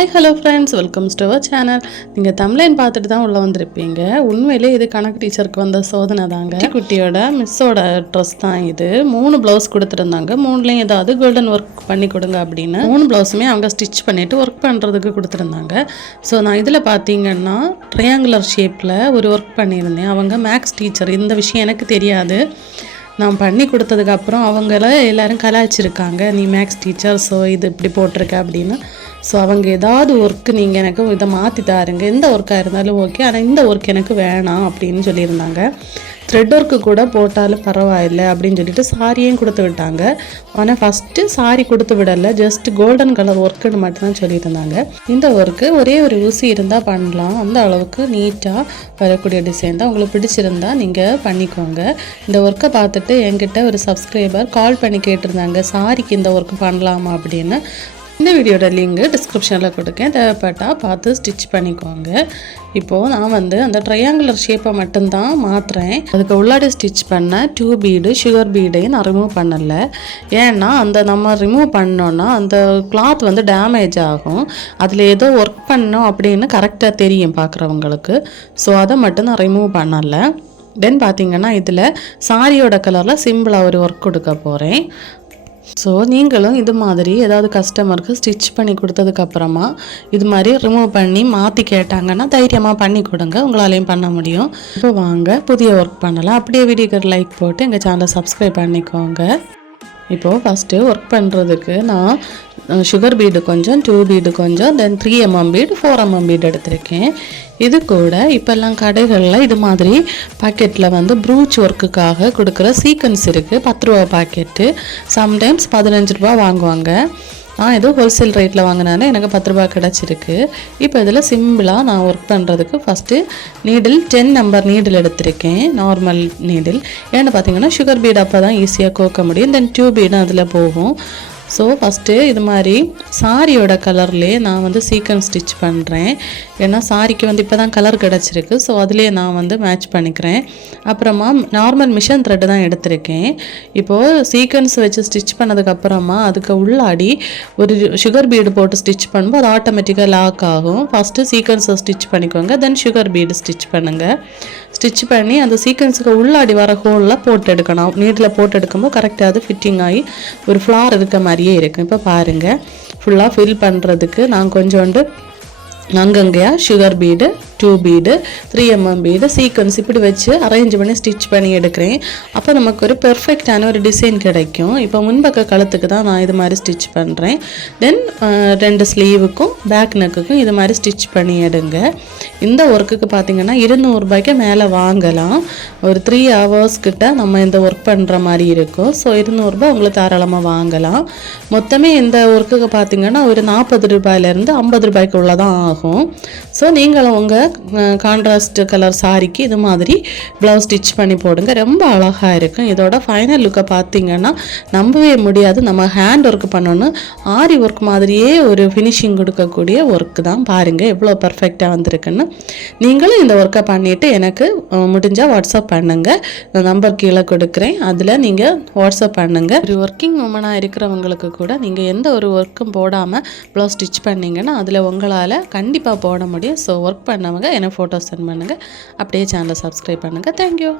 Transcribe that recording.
Hi hello friends welcome to our channel நீங்கள் தமிழன் பார்த்துட்டு தான் உள்ளே வந்திருப்பீங்க. உண்மையிலே இது கணக்கு டீச்சருக்கு வந்த சோதனை தாங்க. குட்டியோட மிஸ்ஸோட ட்ரெஸ் தான் இது. மூணு ப்ளவுஸ் கொடுத்துருந்தாங்க. மூணுலேயும் ஏதாவது கோல்டன் ஒர்க் பண்ணி கொடுங்க அப்படின்னு. மூணு ப்ளவுஸுமே அவங்க ஸ்டிச் பண்ணிவிட்டு ஒர்க் பண்ணுறதுக்கு கொடுத்துருந்தாங்க. ஸோ நான் இதில் பார்த்தீங்கன்னா ட்ரையாங்குலர் ஷேப்பில் ஒரு ஒர்க் பண்ணியிருந்தேன். அவங்க மேக்ஸ் டீச்சர் இந்த விஷயம் எனக்கு தெரியாது. நான் பண்ணி கொடுத்ததுக்கப்புறம் அவங்கள எல்லோரும் கலாய்ச்சிருக்காங்க. நீ மேக்ஸ் டீச்சர் ஸோ இது இப்படி போட்டிருக்க அப்படின்னு. ஸோ அவங்க ஏதாவது ஒர்க்கு நீங்கள் எனக்கு இதை மாற்றி தாருங்க. எந்த ஒர்க்காக இருந்தாலும் ஓகே ஆனால் இந்த ஒர்க் எனக்கு வேணாம் அப்படின்னு சொல்லியிருந்தாங்க. த்ரெட் ஒர்க்கு கூட போட்டாலும் பரவாயில்லை அப்படின்னு சொல்லிட்டு சாரியும் கொடுத்து விட்டாங்க. ஆனால் ஃபஸ்ட்டு சாரி கொடுத்து விடலை. ஜஸ்ட் கோல்டன் கலர் ஒர்க்குன்னு மட்டும்தான் சொல்லியிருந்தாங்க. இந்த ஒர்க்கு ஒரே ஒரு ஊசி இருந்தால் பண்ணலாம். அந்த அளவுக்கு நீட்டாக வரக்கூடிய டிசைன் தான். உங்களுக்கு பிடிச்சிருந்தா நீங்கள் பண்ணிக்கோங்க. இந்த ஒர்க்கை பார்த்துட்டு என்கிட்ட ஒரு சப்ஸ்கிரைபர் கால் பண்ணி கேட்டிருந்தாங்க. சாரிக்கு இந்த ஒர்க் பண்ணலாமா அப்படின்னு. இந்த வீடியோட லிங்க் டிஸ்கிரிப்ஷனில் கொடுக்கேன். தேவைப்பட்டால் பார்த்து ஸ்டிச் பண்ணிக்கோங்க. இப்போது நான் வந்து அந்த ட்ரையாங்குலர் ஷேப்பை மட்டும்தான் மாற்றுறேன் அதுக்கு உள்ளாடி ஸ்டிச் பண்ண டூ பீடு சுகர் பீடையும் நான் ரிமூவ் பண்ணலை. ஏன்னா அந்த நம்ம ரிமூவ் பண்ணோன்னா அந்த கிளாத் வந்து டேமேஜ் ஆகும். அதில் ஏதோ ஒர்க் பண்ணோம் அப்படின்னு கரெக்டாக தெரியும் பார்க்குறவங்களுக்கு. ஸோ அதை மட்டும் நான் ரிமூவ் பண்ணலை. தென் பார்த்தீங்கன்னா இதில் சாரியோட கலரில் சிம்பிளாக ஒரு ஒர்க் கொடுக்க போகிறேன் ஸோ நீங்களும் இது மாதிரி ஏதாவது கஸ்டமருக்கு ஸ்டிச் பண்ணி கொடுத்ததுக்கப்புறமா இது மாதிரி ரிமூவ் பண்ணி மாற்றி கேட்டாங்கன்னா தைரியமாக பண்ணி கொடுங்க. உங்களாலையும் பண்ண முடியும். இப்போ வாங்க புதிய ஒர்க் பண்ணலாம். அப்படியே வீடியோக்கு லைக் போட்டு எங்கள் சேனலை சப்ஸ்கிரைப் பண்ணிக்கோங்க. இப்போது ஃபஸ்ட்டு ஒர்க் பண்ணுறதுக்கு நான் சுகர் பீடு கொஞ்சம் டூ பீடு கொஞ்சம் then three M M bead four M M bead எடுத்திருக்கேன். இது கூட இப்போல்லாம் கடைகளில் இது மாதிரி பாக்கெட்டில் வந்து ப்ரூச் ஒர்க்குக்காக கொடுக்குற சீக்கன்ஸ் இருக்குது பத்து ரூபா பாக்கெட்டு சம்டைம்ஸ் பதினஞ்சு ரூபா வாங்குவாங்க. நான் ஏதோ ஹோல்சேல் ரேட்டில் வாங்கினால எனக்கு பத்து ரூபா கிடச்சிருக்கு. இப்போ இதில் சிம்பிளாக நான் ஒர்க் பண்ணுறதுக்கு first needle ten number needle எடுத்திருக்கேன். நார்மல் நீடில் ஏன்னு பார்த்தீங்கன்னா சுகர் பீடு அப்போ தான் ஈஸியாக கோக்க முடியும். தென் டியூப் பீடும் அதில் போகும். ஸோ ஃபஸ்ட்டு இது மாதிரி சாரியோட கலர்லேயே நான் வந்து சீக்கன் ஸ்டிச் பண்ணுறேன் ஏன்னா சாரிக்கு வந்து இப்போ தான் கலர் கிடச்சிருக்கு. ஸோ அதுலேயே நான் வந்து மேட்ச் பண்ணிக்கிறேன். அப்புறமா நார்மல் மிஷின் த்ரெட்டு தான் எடுத்திருக்கேன். இப்போது சீக்வன்ஸ் வச்சு ஸ்டிச் பண்ணதுக்கப்புறமா அதுக்கு உள்ளாடி ஒரு சுகர் பீடு போட்டு ஸ்டிச் பண்ணும்போது அது ஆட்டோமேட்டிக்காக லாக் ஆகும். ஃபஸ்ட்டு சீக்வன்ஸை ஸ்டிச் பண்ணிக்கோங்க. தென் சுகர் பீடு ஸ்டிச் பண்ணுங்கள் ஸ்டிச் பண்ணி அந்த சீக்வன்ஸுக்கு உள்ளாடி வர ஹோலில் போட்டு எடுக்கணும். நீட்டில் போட்டு எடுக்கும்போது கரெக்டாக அது ஃபிட்டிங் ஆகி ஒரு ஃப்ளார் இருக்க மாதிரி மாதிரியே இருக்கும். இப்போ பாருங்கள் ஃபுல்லாக ஃபில் பண்ணுறதுக்கு நான் கொஞ்சோண்டு அங்கங்கேயா sugar bead two bead three M M bead sequence இப்படி வச்சு அரேஞ்ச் பண்ணி ஸ்டிச் பண்ணி எடுக்கிறேன். அப்போ நமக்கு ஒரு பெர்ஃபெக்டான ஒரு டிசைன் கிடைக்கும். இப்போ முன்பக்க கழுத்துக்கு தான் நான் இது மாதிரி ஸ்டிச் பண்ணுறேன் தென் ரெண்டு ஸ்லீவுக்கும் பேக் நெக்குக்கும் இது மாதிரி ஸ்டிச் பண்ணி எடுங்க. இந்த ஒர்க்குக்கு பார்த்தீங்கன்னா இருநூறுபாய்க்கு மேலே வாங்கலாம். ஒரு த்ரீ ஹவர்ஸ் கிட்ட நம்ம இந்த ஒர்க் பண்ணுற மாதிரி இருக்கும். ஸோ இருநூறுபா உங்களுக்கு தாராளமாக வாங்கலாம். மொத்தமே இந்த ஒர்க்குக்கு பார்த்தீங்கன்னா ஒரு நாற்பது ரூபாயிலேருந்து ஐம்பது ரூபாய்க்குள்ள தான் ஆகும். ஸோ நீங்களும் உங்கள் கான்ட்ராஸ்ட் கலர் சாரிக்கு இது மாதிரி ப்ளவுஸ் ஸ்டிச் பண்ணி போடுங்க. ரொம்ப அழகாக இருக்கும். இதோட ஃபைனல் லுக்கை பார்த்தீங்கன்னா நம்பவே முடியாது. நம்ம ஹேண்ட் ஒர்க் பண்ணணும் ஆரி ஒர்க் மாதிரியே ஒரு ஃபினிஷிங் கொடுக்கக்கூடிய ஒர்க் தான். பாருங்கள் எவ்வளோ பர்ஃபெக்டாக வந்திருக்குன்னு. நீங்களும் இந்த ஒர்க்கை பண்ணிவிட்டு எனக்கு முடிஞ்சால் வாட்ஸ்அப் பண்ணுங்கள் நம்பர் கீழே கொடுக்குறேன். அதில் நீங்கள் வாட்ஸ்அப் பண்ணுங்கள் ஒரு ஒர்க்கிங் உமனாக இருக்கிறவங்களுக்கு கூட நீங்கள் எந்த ஒரு ஒர்க்கும் போடாமல் ப்ளவுஸ் ஸ்டிச் பண்ணிங்கன்னா அதில் உங்களால் கண்டிப்பாக போட முடியும். ஸோ ஒர்க் பண்ணவங்க எனக்கு ஃபோட்டோ சென்ட் பண்ணுங்கள் அப்படியே சேனலை சப்ஸ்கிரைப் பண்ணுங்கள் தேங்க்யூ